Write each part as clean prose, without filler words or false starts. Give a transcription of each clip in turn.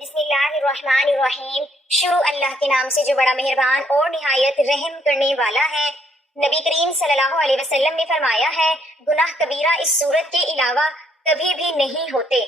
بسم اللہ الرحمن الرحیم۔ شروع اللہ کے نام سے جو بڑا مہربان اور نہایت رحم کرنے والا ہے۔ نبی کریم صلی اللہ علیہ وسلم نے فرمایا ہے، گناہ کبیرہ اس صورت کے علاوہ کبھی بھی نہیں ہوتے۔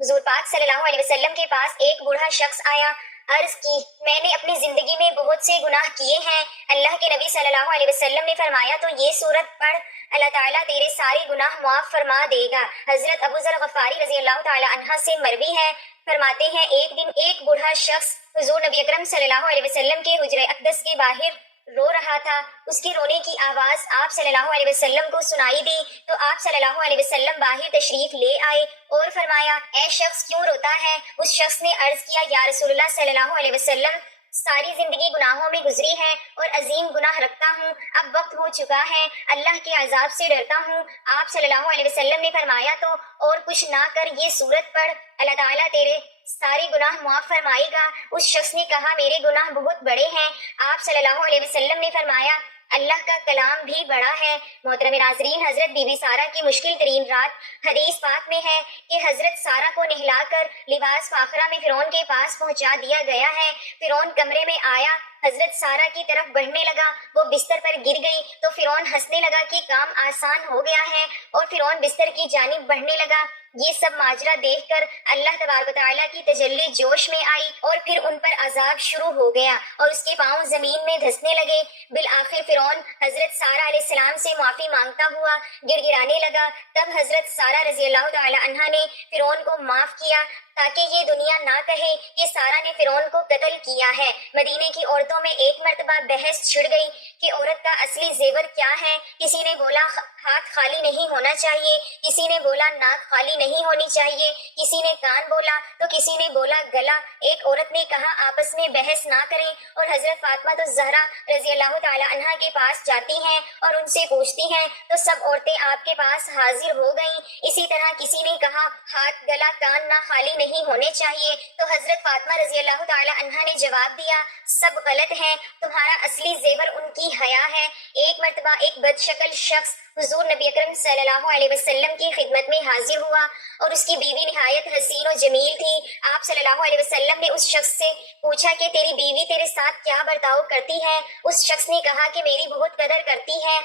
حضور پاک صلی اللہ علیہ وسلم کے پاس ایک بوڑھا شخص آیا، عرض کی، میں نے اپنی زندگی میں بہت سے گناہ کیے ہیں۔ اللہ کے نبی صلی اللہ علیہ وسلم نے فرمایا تو یہ سورت پڑھ، اللہ تعالیٰ تیرے سارے گناہ معاف فرما دے گا۔ حضرت ابو ذر غفاری رضی اللہ تعالی عنہ سے مروی ہے، فرماتے ہیں ایک دن ایک بوڑھا شخص حضور نبی اکرم صلی اللہ علیہ وسلم کے حجرہ اقدس کے باہر رو رہا تھا۔ اس کی رونے کی آواز آپ صلی اللہ علیہ وسلم کو سنائی دی تو آپ صلی اللہ علیہ وسلم باہر تشریف لے آئے اور فرمایا، اے شخص کیوں روتا ہے؟ اس شخص نے عرض کیا، یا رسول اللہ صلی اللہ علیہ وسلم، ساری زندگی گناہوں میں گزری ہے اور عظیم گناہ رکھتا ہوں، اب وقت ہو چکا ہے، اللہ کے عذاب سے ڈرتا ہوں۔ آپ صلی اللہ علیہ وسلم نے فرمایا تو اور کچھ نہ کر یہ سورت پڑھ، اللہ تعالیٰ تیرے سارے گناہ معاف فرمائے گا۔ اس شخص نے کہا، میرے گناہ بہت بڑے ہیں۔ آپ صلی اللہ علیہ وسلم نے فرمایا، اللہ کا کلام بھی بڑا ہے۔ محترم ناظرین، حضرت بی بی سارہ کی مشکل ترین رات حدیث پاک میں ہے کہ حضرت سارہ کو نہلا کر لباس فاخرہ میں فرعون کے پاس پہنچا دیا گیا ہے۔ فرعون کمرے میں آیا، حضرت سارہ کی طرف بڑھنے لگا، وہ بستر پر گر گئی تو فرعون ہنسنے لگا کہ کام آسان ہو گیا ہے اور فرعون بستر کی جانب بڑھنے لگا۔ یہ سب ماجرا دیکھ کر اللہ تبارک و تعالیٰ کی تجلی جوش میں آئی اور پھر ان پر عذاب شروع ہو گیا اور اس کے پاؤں زمین میں دھسنے لگے۔ بالآخر فرعون حضرت سارہ علیہ السلام سے معافی مانگتا ہوا گڑ گڑانے لگا۔ تب حضرت سارہ رضی اللہ تعالی عنہا نے فرعون کو معاف کیا تاکہ یہ دنیا نہ کہے کہ سارہ نے فرعون کو قتل کیا ہے۔ مدینے کی عورتوں میں ایک مرتبہ بحث چھڑ گئی کہ عورت کا اصلی زیور کیا ہے۔ کسی نے بولا ہاتھ خالی نہیں ہونا چاہیے، کسی نے بولا ناک خالی نہیں ہونی چاہیے، کسی نے کان بولا تو کسی نے بولا گلا۔ ایک عورت نے کہا آپس میں بحث نہ کریں اور حضرت فاطمہ الزہرا رضی اللہ تعالی عنہا کے پاس جاتی ہیں اور ان سے پوچھتی ہیں تو سب عورتیں آپ کے پاس حاضر ہو گئیں۔ اسی طرح کسی نے کہا ہاتھ گلا کان نہ خالی نہیں ہونے چاہیے تو حضرت فاطمہ رضی اللہ تعالی عنہا نے جواب دیا، سب غلط ہیں، تمہارا اصلی زیور ان کی حیا ہے۔ ایک مرتبہ ایک بد شکل شخص حضور نبی اکرم صلی اللہ علیہ وسلم کی خدمت میں حاضر ہوا اور اس کی بیوی نہایت حسین و جمیل تھی۔ آپ صلی اللہ علیہ وسلم نے اس شخص سے پوچھا کہ تیری بیوی تیرے ساتھ کیا برتاؤ کرتی ہے؟ اس شخص نے کہا کہ میری بہت قدر کرتی ہے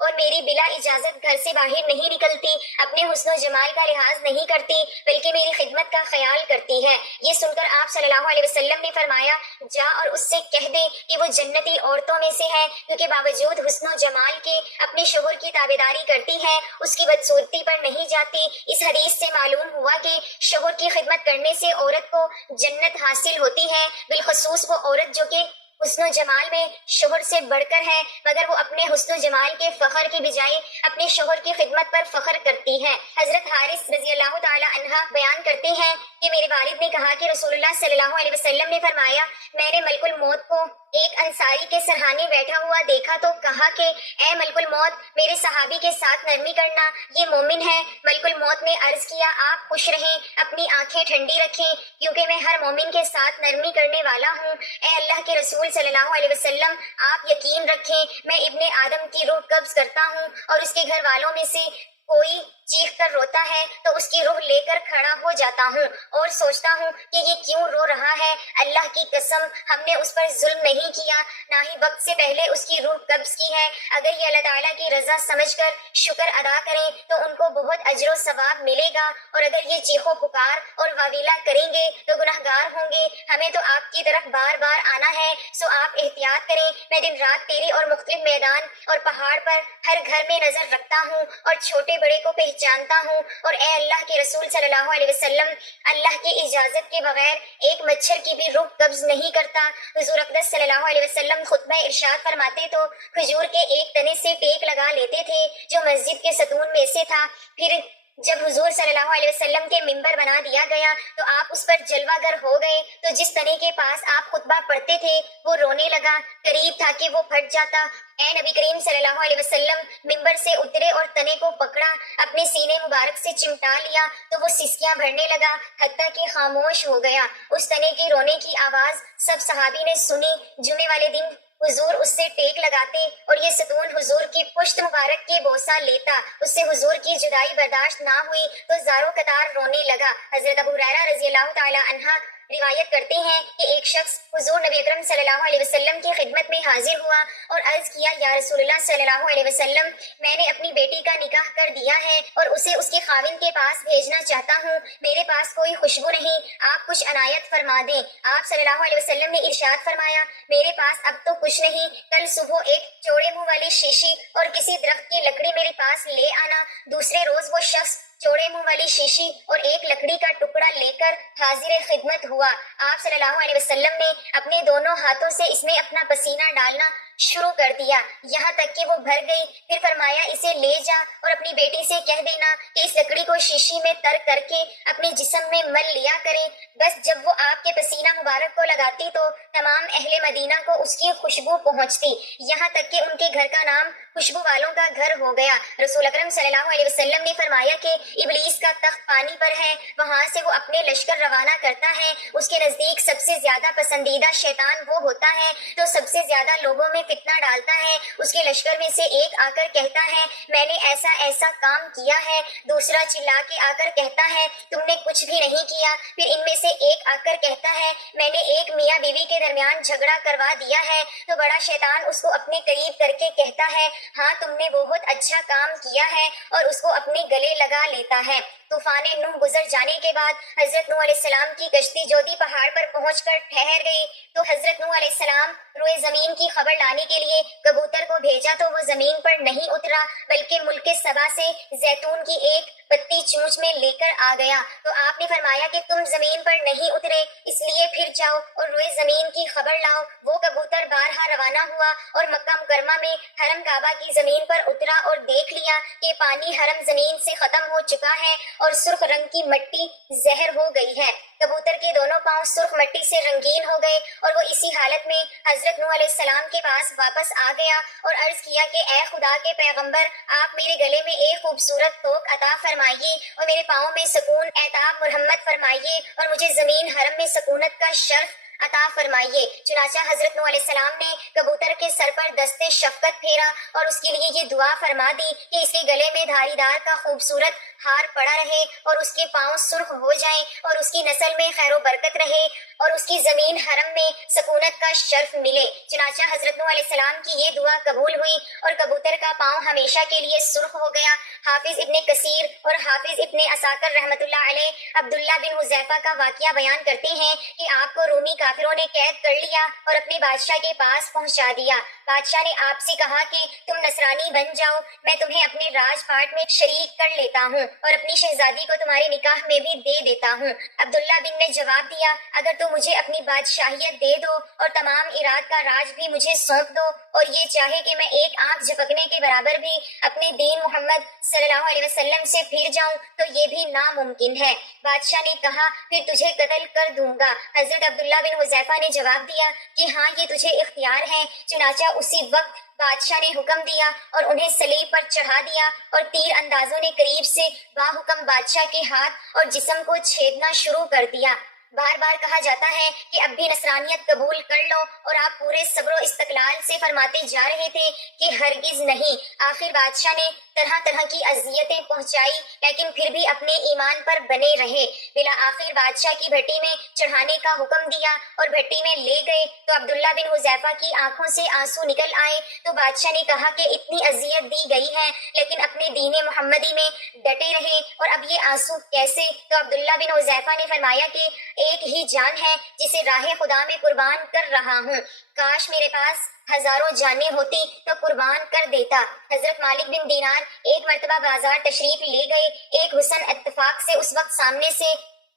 اور میری بلا اجازت گھر سے باہر نہیں نکلتی، اپنے حسن و جمال کا لحاظ نہیں کرتی بلکہ میری خدمت کا خیال کرتی ہے۔ یہ سن کر آپ صلی اللہ علیہ وسلم نے فرمایا، جا اور اس سے کہہ دے کہ وہ جنتی عورتوں میں سے ہے کیونکہ باوجود حسن و جمال کے اپنے شوہر کی تابعداری کرتی ہے، اس کی بدصورتی پر نہیں جاتی۔ اس حدیث سے معلوم ہوا کہ شوہر کی خدمت کرنے سے عورت کو جنت حاصل ہوتی ہے، بالخصوص وہ عورت جو کہ حسن و جمال میں شوہر سے بڑھ کر ہے مگر وہ اپنے حسن و جمال کے فخر کی بجائے اپنے شوہر کی خدمت پر فخر کرتی ہے۔ حضرت حارث رضی اللہ تعالی عنہ بیان کرتے ہیں کہ میرے والد نے کہا کہ رسول اللہ صلی اللہ علیہ وسلم نے فرمایا، میں نے ملک الموت کو ایک انصاری کے سرہانے بیٹھا ہوا دیکھا تو کہا کہ اے ملک الموت، میرے صحابی کے ساتھ نرمی کرنا، یہ مومن ہے۔ ملک الموت نے عرض کیا، آپ خوش رہیں، اپنی آنکھیں ٹھنڈی رکھیں کیونکہ میں ہر مومن کے ساتھ نرمی کرنے والا ہوں۔ اے اللہ کے رسول صلی اللہ علیہ وسلم، آپ یقین رکھیں میں ابن آدم کی روح قبض کرتا ہوں اور اس کے گھر والوں میں سے کوئی چیخ کر روتا ہے تو اس کی روح لے کر کھڑا ہو جاتا ہوں اور سوچتا ہوں کہ یہ کیوں رو رہا ہے۔ اللہ کی قسم ہم نے اس پر ظلم نہیں کیا، نہ ہی وقت سے پہلے اس کی روح قبض کی ہے۔ اگر یہ اللہ تعالیٰ کی رضا سمجھ کر شکر ادا کریں تو ان کو بہت اجر و ثواب ملے گا، اور اگر یہ چیخ و پکار اور واویلا کریں گے تو گناہگار ہوں گے۔ ہمیں تو آپ کی طرف بار بار آنا ہے، سو آپ احتیاط کریں۔ میں دن رات تیرے اور مختلف میدان اور پہاڑ پر ہر گھر میں نظر رکھتا ہوں اور چھوٹے بڑے کو پہچانتا ہوں، اور اے اللہ کے رسول صلی اللہ علیہ وسلم، اللہ کی اجازت کے بغیر ایک مچھر کی بھی روح قبض نہیں کرتا۔ حضور اقدس صلی اللہ علیہ وسلم خطبہ ارشاد فرماتے تو کھجور کے ایک تنے سے ٹیک لگا لیتے تھے جو مسجد کے ستون میں سے تھا۔ پھر جب حضور صلی اللہ علیہ وسلم کے ممبر بنا دیا گیا تو آپ اس پر جلوہ گر ہو گئے، تو جس تنے کے پاس آپ خطبہ پڑھتے تھے وہ رونے لگا، قریب تھا کہ وہ پھٹ جاتا۔ اے نبی کریم صلی اللہ علیہ وسلم ممبر سے اترے اور تنے کو پکڑا، اپنے سینے مبارک سے چمٹا لیا تو وہ سسکیاں بھرنے لگا حتیٰ کہ خاموش ہو گیا۔ اس تنے کے رونے کی آواز سب صحابی نے سنی۔ جمعے والے دن حضور اس سے ٹیک لگاتے اور یہ ستون حضور کی پشت مبارک کے بوسہ لیتا، اس سے حضور کی جدائی برداشت نہ ہوئی تو زاروں قطار رونے لگا۔ حضرت ابو ہریرہ رضی اللہ تعالی عنہ روایت کرتے ہیں کہ ایک شخص حضور نبی اکرم صلی اللہ علیہ وسلم کی خدمت میں حاضر ہوا اور عرض کیا، یا رسول اللہ صلی اللہ علیہ وسلم، میں نے اپنی بیٹی کا نکاح کر دیا ہے اور اسے اس کے خاوند کے پاس بھیجنا چاہتا ہوں، میرے پاس کوئی خوشبو نہیں، آپ کچھ عنایت فرما دیں۔ آپ صلی اللہ علیہ وسلم نے ارشاد فرمایا، میرے پاس اب تو کچھ نہیں، کل صبح ایک چوڑے منہ والی شیشی اور کسی درخت کی لکڑی میرے پاس لے آنا۔ دوسرے روز وہ شخص چوڑے منہ والی شیشی اور ایک لکڑی کا ٹکڑا لے کر حاضر خدمت ہوا۔ آپ صلی اللہ علیہ وسلم نے اپنے دونوں ہاتھوں سے اس میں اپنا پسینہ ڈالنا شروع کر دیا یہاں تک کہ وہ بھر گئی، پھر فرمایا، اسے لے جا اور اپنی بیٹی سے کہہ دینا کہ اس لکڑی کو شیشی میں تر کر کے اپنے جسم میں مل لیا کرے۔ بس جب وہ آپ کے پسینہ مبارک کو لگاتی تو تمام اہل مدینہ کو اس کی خوشبو پہنچتی، یہاں تک کہ ان کے گھر کا نام خوشبو والوں کا گھر ہو گیا۔ رسول اکرم صلی اللہ علیہ وسلم نے فرمایا کہ ابلیس کا تخت پانی پر ہے، وہاں سے وہ اپنے لشکر روانہ کرتا ہے، اس کے نزدیک سب سے زیادہ پسندیدہ شیطان وہ ہوتا ہے جو سب سے زیادہ لوگوں میں فتنہ ڈالتا ہے۔ اس کے لشکر میں سے ایک آ کر کہتا ہے، میں نے ایسا ایسا کام کیا ہے، دوسرا چلا کے آ کر کہتا ہے، تم نے کچھ بھی نہیں کیا، پھر ان میں سے ایک آ کر کہتا ہے، میں نے ایک میاں بیوی کے درمیان جھگڑا کروا دیا ہے، تو بڑا شیطان اس کو اپنے قریب کر کے کہتا ہے، ہاں تم نے بہت اچھا کام کیا ہے، اور اس کو اپنے گلے لگا لیتا ہے۔ طوفان نوح گزر جانے کے بعد حضرت نوح علیہ السلام کی کشتی جودی پہاڑ پر پہنچ کر ٹھہر گئی تو حضرت نوح علیہ السلام روئے زمین کی خبر لانے کے لیے کبوتر کو بھیجا تو وہ زمین پر نہیں اترا، بلکہ ملک سبا سے زیتون کی ایک پتی چونچ میں لے کر آ گیا۔ تو آپ نے فرمایا کہ تم زمین پر نہیں اترے، اس لیے پھر جاؤ اور روئے زمین کی خبر لاؤ۔ وہ کبوتر بارہا روانہ ہوا اور مکہ مکرمہ میں حرم کعبہ کی زمین پر اترا اور دیکھ لیا کہ پانی حرم زمین سے ختم ہو چکا ہے اور سرخ رنگ کی مٹی زہر ہو گئی ہے۔ کبوتر کے دونوں پاؤں سرخ مٹی سے رنگین ہو گئے اور وہ اسی حالت میں حضرت نوح علیہ السلام کے پاس واپس آ گیا اور عرض کیا کہ اے خدا کے پیغمبر، آپ میرے گلے میں ایک خوبصورت توق عطا فرمائیے اور میرے پاؤں میں سکون عطا مرحمت فرمائیے اور مجھے زمین حرم میں سکونت کا شرف عطا فرمائیے۔ چنانچہ حضرت نوح علیہ السلام نے کبوتر کے سر پر دست شفقت پھیرا اور اس کے لیے یہ دعا فرما دی کہ اس کے گلے میں دھاری دار کا خوبصورت ہار پڑا رہے اور اس کے پاؤں سرخ ہو جائیں اور اس کی نسل میں خیر و برکت رہے اور اس کی زمین حرم میں سکونت کا شرف ملے۔ چنانچہ حضرت نوح علیہ السلام کی یہ دعا قبول ہوئی اور کبوتر کا پاؤں ہمیشہ کے لیے سرخ ہو گیا۔ حافظ ابن کثیر اور حافظ ابن عساکر رحمۃ اللہ علیہ عبداللہ بن حذیفہ کا واقعہ بیان کرتے ہیں کہ آپ کو رومی کافروں نے قید کر لیا اور اپنے بادشاہ کے پاس پہنچا دیا۔ بادشاہ نے آپ سے کہا کہ تم نصرانی بن جاؤ، میں تمہیں اپنے راج پاٹ میں شریک کر لیتا ہوں اور اپنی شہزادی کو تمہارے نکاح میں بھی دے دیتا ہوں۔ عبداللہ بن نے جواب دیا، اگر تم مجھے اپنی بادشاہیت دے دو اور تمام عراق کا راج بھی مجھے سونپ دو اور یہ چاہے کہ میں ایک آنکھ جھپکنے کے برابر بھی اپنے دین محمد صلی اللہ علیہ وسلم سے پھر جاؤں تو یہ بھی ناممکن ہے۔ بادشاہ نے کہا، پھر تجھے قتل کر دوں گا۔ حضرت عبداللہ بن حذیفہ نے جواب دیا کہ ہاں، یہ تجھے اختیار ہے۔ چنانچہ اسی وقت بادشاہ نے حکم دیا اور انہیں صلیب پر چڑھا دیا اور تیر اندازوں نے قریب سے باحکم بادشاہ کے ہاتھ اور جسم کو چھیدنا شروع کر دیا۔ بار بار کہا جاتا ہے کہ اب بھی نصرانیت قبول کر لو اور آپ پورے صبر و استقلال سے فرماتے جا رہے تھے کہ ہرگز نہیں۔ آخر بادشاہ نے طرح طرح کی اذیتیں پہنچائی لیکن پھر بھی اپنے ایمان پر بنے رہے۔ بالآخر بادشاہ کی بھٹی میں چڑھانے کا حکم دیا اور بھٹی میں لے گئے تو عبداللہ بن حذیفہ کی آنکھوں سے آنسو نکل آئے تو بادشاہ نے کہا کہ اتنی اذیت دی گئی ہے لیکن اپنے دین محمدی میں ڈٹے رہے اور اب یہ آنسو کیسے؟ تو عبداللہ بن حذیفہ نے فرمایا کہ ایک ہی جان ہے جسے راہ خدا میں قربان کر رہا ہوں، کاش میرے پاس ہزاروں جانیں ہوتی تو قربان کر دیتا۔ حضرت مالک بن دینار ایک مرتبہ بازار تشریف لے گئے۔ ایک حسن اتفاق سے اس وقت سامنے سے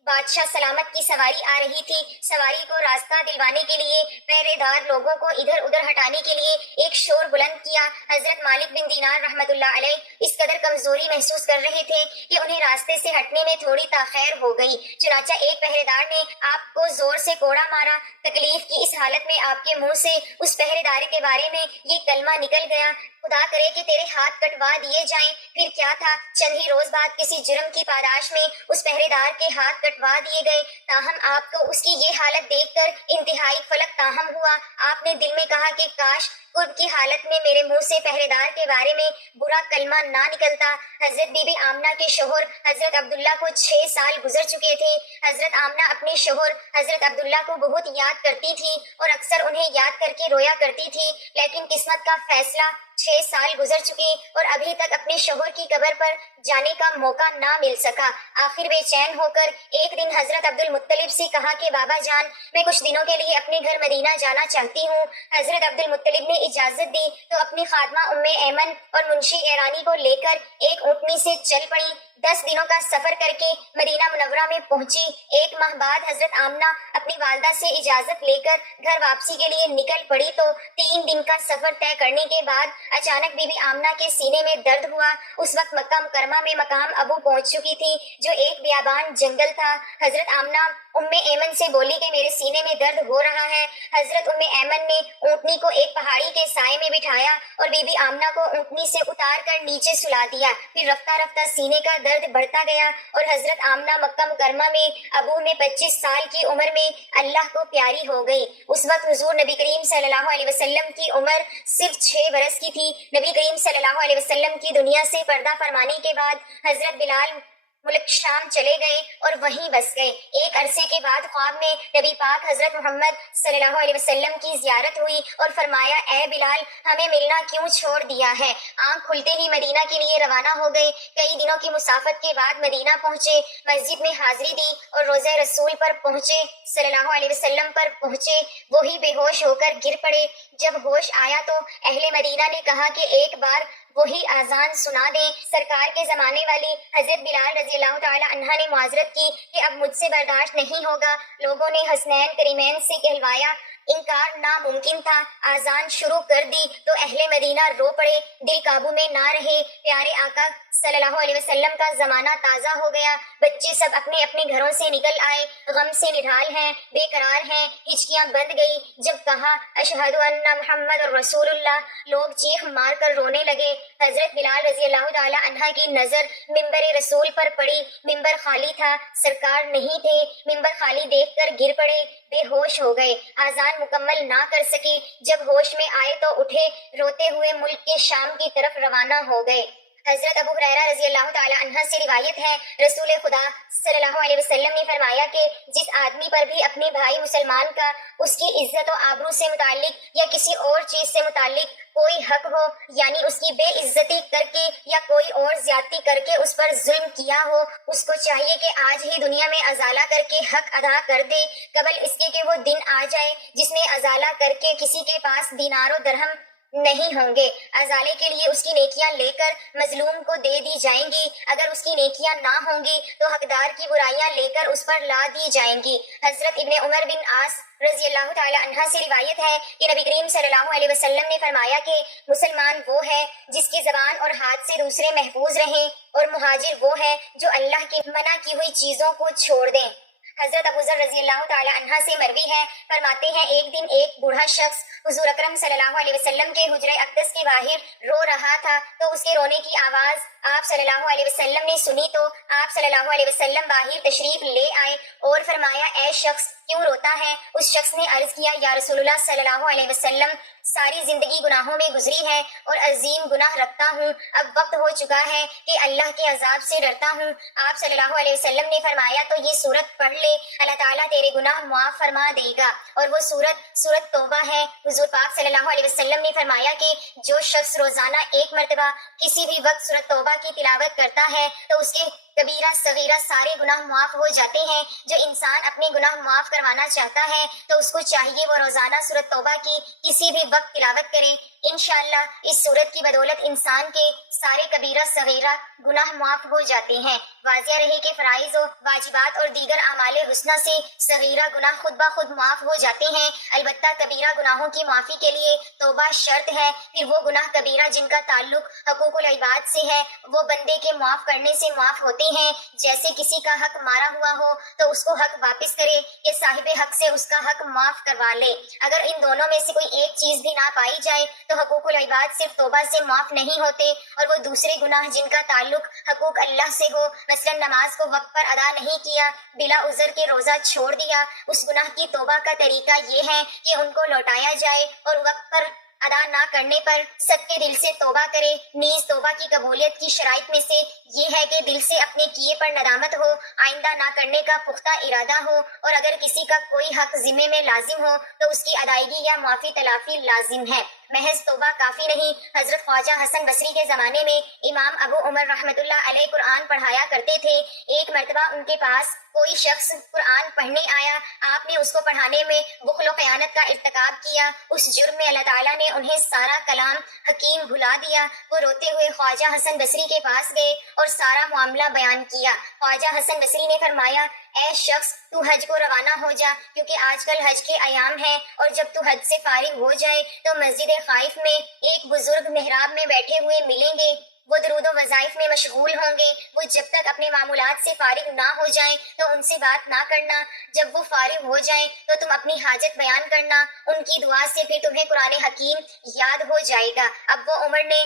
بادشاہ سلامت کی سواری آ رہی تھی۔ سواری کو راستہ دلوانے کے لیے پہرے دار لوگوں کو ادھر ادھر ہٹانے کے لیے ایک شور بلند کیا۔ حضرت مالک بن دینار رحمت اللہ علیہ اس قدر کمزوری محسوس کر رہے تھے کہ انہیں راستے سے ہٹنے میں تھوڑی تاخیر ہو گئی۔ چنانچہ ایک پہرے دار نے آپ کو زور سے کوڑا مارا۔ تکلیف کی اس حالت میں آپ کے منہ سے اس پہرے دار کے بارے میں یہ کلمہ نکل گیا، خدا کرے کہ تیرے ہاتھ کٹوا دیے جائیں۔ پھر کیا تھا، چند ہی روز بعد کسی جرم کی پاداش میں اس پہرے دار کے ہاتھ کٹ لٹوا دیے گئے۔ تاہم آپ کو اس کی یہ حالت دیکھ کر انتہائی فلک تاہم ہوا۔ آپ نے دل میں کہا کہ کاش قرب کی حالت میں میرے منہ سے پہرے دار کے بارے میں برا کلمہ نہ نکلتا۔ حضرت بی بی آمنہ کے شوہر حضرت عبداللہ کو 6 سال گزر چکے تھے۔ حضرت آمنہ اپنے شوہر حضرت عبداللہ کو بہت یاد کرتی تھی اور اکثر انہیں یاد کر کے رویا کرتی تھی، لیکن قسمت کا فیصلہ 6 سال گزر چکے اور ابھی تک اپنے شوہر کی قبر پر جانے کا موقع نہ مل سکا۔ آخر بے چین ہو کر ایک دن حضرت عبد المطلب سے کہا کہ بابا جان، میں کچھ دنوں کے لیے اپنے گھر مدینہ جانا چاہتی ہوں۔ حضرت عبد المطلب نے اجازت دی تو اپنی خادمہ ام ایمن اور منشی ایرانی کو لے کر ایک اونٹنی سے چل پڑی۔ 10 دنوں کا سفر کر کے مدینہ منورہ میں پہنچی۔ 1 ماہ بعد حضرت آمنہ اپنی والدہ سے اجازت لے کر گھر واپسی کے لیے نکل پڑی تو 3 دن کا سفر طے کرنے کے بعد اچانک بی بی آمنہ کے سینے میں درد ہوا۔ اس وقت مکہ مکرمہ میں مقام ابو پہنچ چکی تھی جو ایک بیابان جنگل تھا۔ حضرت آمنہ ام ایمن سے بولی کہ میرے سینے میں درد ہو رہا ہے۔ حضرت ام ایمن نے اونٹنی کو ایک پہاڑی کے سائے میں بٹھایا اور بی بی آمنہ کو اونٹنی سے اتار کر نیچے سلا دیا۔ پھر رفتہ رفتہ سینے کا درد بڑھتا گیا اور حضرت آمنہ مکہ مکرمہ میں ابو میں 25 سال کی عمر میں اللہ کو پیاری ہو گئی۔ اس وقت حضور نبی کریم صلی اللہ علیہ وسلم کی عمر صرف 6 برس کی تھی۔ نبی کریم صلی اللہ علیہ وسلم کی دنیا سے پردہ فرمانے کے بعد حضرت بلال ملک شام چلے گئے اور وہیں بس گئے۔ ایک عرصے کے بعد خواب میں نبی پاک حضرت محمد صلی اللہ علیہ وسلم کی زیارت ہوئی اور فرمایا، اے بلال، ہمیں ملنا کیوں چھوڑ دیا ہے؟ آنکھ کھلتے ہی مدینہ کے لیے روانہ ہو گئے۔ کئی دنوں کی مسافت کے بعد مدینہ پہنچے، مسجد میں حاضری دی اور روضہ رسول پر پہنچے، صلی اللہ علیہ وسلم پر پہنچے۔ وہی بے ہوش ہو کر گر پڑے۔ جب ہوش آیا تو اہل مدینہ نے کہا کہ ایک بار وہی اذان سنا دیں۔ سرکار کے زمانے والی حضرت بلال رضی اللہ تعالی عنہ نے معذرت کی کہ اب مجھ سے برداشت نہیں ہوگا۔ لوگوں نے حسنین کریمین سے کہلوایا، انکار ناممکن تھا۔ اذان شروع کر دی تو اہل مدینہ رو پڑے، دل قابو میں نہ رہے۔ پیارے آقا صلی اللہ علیہ وسلم کا زمانہ تازہ ہو گیا۔ بچے سب اپنے اپنے گھروں سے نکل آئے، غم سے نڈھال ہیں، بے قرار ہیں، ہچکیاں بند گئی۔ جب کہا اشہد ان محمد رسول اللہ، لوگ چیخ مار کر رونے لگے۔ حضرت بلال رضی اللہ تعالی عنہ کی نظر ممبر رسول پر پڑی۔ ممبر خالی تھا، سرکار نہیں تھے۔ ممبر خالی دیکھ کر گر پڑے، بے ہوش ہو گئے، اذان مکمل نہ کر سکے۔ جب ہوش میں آئے تو اٹھے، روتے ہوئے ملک کے شام کی طرف روانہ ہو گئے۔ حضرت ابو ہریرہ رضی اللہ تعالی عنہ سے روایت ہے، رسول خدا صلی اللہ علیہ وسلم نے فرمایا کہ جس آدمی پر بھی اپنے بھائی مسلمان کا اس کی عزت و آبرو سے متعلق یا کسی اور چیز سے متعلق کوئی حق ہو، یعنی اس کی بے عزتی کر کے یا کوئی اور زیادتی کر کے اس پر ظلم کیا ہو، اس کو چاہیے کہ آج ہی دنیا میں ازالہ کر کے حق ادا کر دے، قبل اس کے کہ وہ دن آ جائے جس میں ازالہ کر کے کسی کے پاس دینار و درہم نہیں ہوں گے۔ ازالے کے لیے اس کی نیکیاں لے کر مظلوم کو دے دی جائیں گی، اگر اس کی نیکیاں نہ ہوں گی تو حقدار کی برائیاں لے کر اس پر لا دی جائیں گی۔ حضرت ابن عمر بن عاص رضی اللہ تعالی عنہ سے روایت ہے کہ نبی کریم صلی اللہ علیہ وسلم نے فرمایا کہ مسلمان وہ ہے جس کی زبان اور ہاتھ سے دوسرے محفوظ رہیں، اور مہاجر وہ ہے جو اللہ کی منع کی ہوئی چیزوں کو چھوڑ دیں۔ حضرت ابو ذر رضی اللہ تعالی عنہ سے مروی ہے، فرماتے ہیں ایک دن ایک بوڑھا شخص حضور اکرم صلی اللہ علیہ وسلم کے حجرہ اقدس کے باہر رو رہا تھا، تو اس کے رونے کی آواز آپ صلی اللہ علیہ وسلم نے سنی تو آپ صلی اللہ علیہ وسلم باہر تشریف لے آئے اور فرمایا، اے شخص کیوں روتا ہے؟ اس شخص نے عرض کیا، یا رسول اللہ صلی اللہ علیہ وسلم، ساری زندگی گناہوں میں گزری ہے اور عظیم گناہ رکھتا ہوں، اب وقت ہو چکا ہے کہ اللہ کے عذاب سے ڈرتا ہوں۔ آپ صلی اللہ علیہ وسلم نے فرمایا، تو یہ سورت پڑھ لے، اللہ تعالیٰ تیرے گناہ معاف فرما دے گا، اور وہ سورت توبہ ہے۔ حضور پاک صلی اللہ علیہ وسلم نے فرمایا کہ جو شخص روزانہ 1 مرتبہ کسی بھی وقت سورت توبہ کی تلاوت کرتا ہے تو اس کے کبیرہ صغیرہ سارے گناہ معاف ہو جاتے ہیں۔ جو انسان اپنے گناہ معاف کروانا چاہتا ہے تو اس کو چاہیے وہ روزانہ سورت توبہ کی کسی بھی وقت تلاوت کرے، انشاءاللہ اس سورت کی بدولت انسان کے سارے کبیرہ صغیرہ گناہ معاف ہو جاتے ہیں۔ واضح رہے کہ فرائض و واجبات اور دیگر اعمال حسنہ سے صغیرہ گناہ خود بخود معاف ہو جاتے ہیں، البتہ کبیرہ گناہوں کی معافی کے لیے توبہ شرط ہے۔ پھر وہ گناہ کبیرہ جن کا تعلق حقوق العباد سے ہے وہ بندے کے معاف کرنے سے معاف ہوتے ہیں، جیسے کسی کا حق مارا ہوا ہو تو اس کو حق واپس کرے کہ صاحب حق سے اس کا حق معاف کروا لے۔ اگر ان دونوں میں سے کوئی ایک چیز بھی نہ پائی جائے تو حقوق العباد صرف توبہ سے معاف نہیں ہوتے، اور وہ دوسرے گناہ جن کا تعلق حقوق اللہ سے ہو، مثلا نماز کو وقت پر ادا نہیں کیا، بلا عذر کے روزہ چھوڑ دیا، اس گناہ کی توبہ کا طریقہ یہ ہے کہ ان کو لوٹایا جائے اور وقت پر ادا نہ کرنے پر سچے دل سے توبہ کرے۔ نیز توبہ کی قبولیت کی شرائط میں سے یہ ہے کہ دل سے اپنے کیے پر ندامت ہو، آئندہ نہ کرنے کا پختہ ارادہ ہو، اور اگر کسی کا کوئی حق ذمے میں لازم ہو تو اس کی ادائیگی یا معافی تلافی لازم ہے۔ محض توبہ کافی نہیں۔ حضرت خواجہ حسن بصری کے زمانے میں امام ابو عمر رحمۃ اللہ علیہ قرآن پڑھایا کرتے تھے۔ ایک مرتبہ ان کے پاس کوئی شخص قرآن پڑھنے آیا، آپ نے اس کو پڑھانے میں بخل و خیانت کا ارتکاب کیا۔ اس جرم میں اللہ تعالیٰ نے انہیں سارا کلام حکیم بھلا دیا۔ وہ روتے ہوئے خواجہ حسن بصری کے پاس گئے اور سارا معاملہ بیان کیا۔ خواجہ حسن بصری نے فرمایا، اے شخص، تو حج کو روانہ ہو جا، کیونکہ آج کل حج کے ایام ہیں، اور جب تو حج سے فارغ ہو جائے تو مسجد خائف میں ایک بزرگ محراب میں بیٹھے ہوئے ملیں گے۔ وہ درود و وظائف میں مشغول ہوں گے۔ وہ جب تک اپنے معمولات سے فارغ نہ ہو جائیں تو ان سے بات نہ کرنا۔ جب وہ فارغ ہو جائیں تو تم اپنی حاجت بیان کرنا۔ ان کی دعا سے پھر تمہیں قرآن حکیم یاد ہو جائے گا۔ اب وہ عمر نے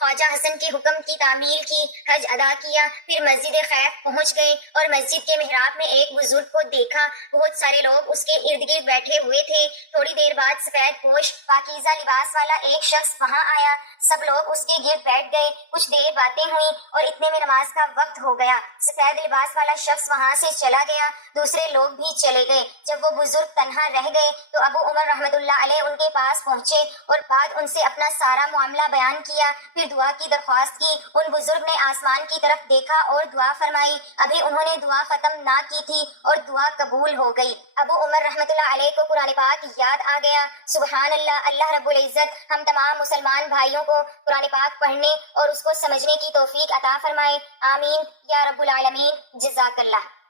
خواجہ حسن کے حکم کی تعمیل کی، حج ادا کیا، پھر مسجد خیف پہنچ گئے اور مسجد کے محراب میں ایک بزرگ کو دیکھا۔ بہت سارے لوگ اس کے ارد گرد بیٹھے ہوئے تھے۔ تھوڑی دیر بعد سفید پوش پاکیزہ لباس والا ایک شخص وہاں آیا۔ سب لوگ اس کے گرد بیٹھ گئے، کچھ دیر باتیں ہوئیں اور اتنے میں نماز کا وقت ہو گیا۔ سفید لباس والا شخص وہاں سے چلا گیا، دوسرے لوگ بھی چلے گئے۔ جب وہ بزرگ تنہا رہ گئے تو ابو عمر رحمۃ اللہ علیہ ان کے پاس پہنچے اور بعد ان سے اپنا سارا معاملہ بیان کیا، پھر دعا کی درخواست کی۔ ان بزرگ نے آسمان کی طرف دیکھا اور دعا فرمائی۔ ابھی انہوں نے دعا ختم نہ کی تھی اور دعا قبول ہو گئی۔ ابو عمر رحمۃ اللہ علیہ کو قرآن پاک یاد آ گیا۔ سبحان اللہ، اللہ رب العزت ہم تمام مسلمان بھائیوں کو قرآن پاک پڑھنے اور اس کو سمجھنے کی توفیق عطا فرمائے، آمین یا رب العالمین۔ جزاک اللہ۔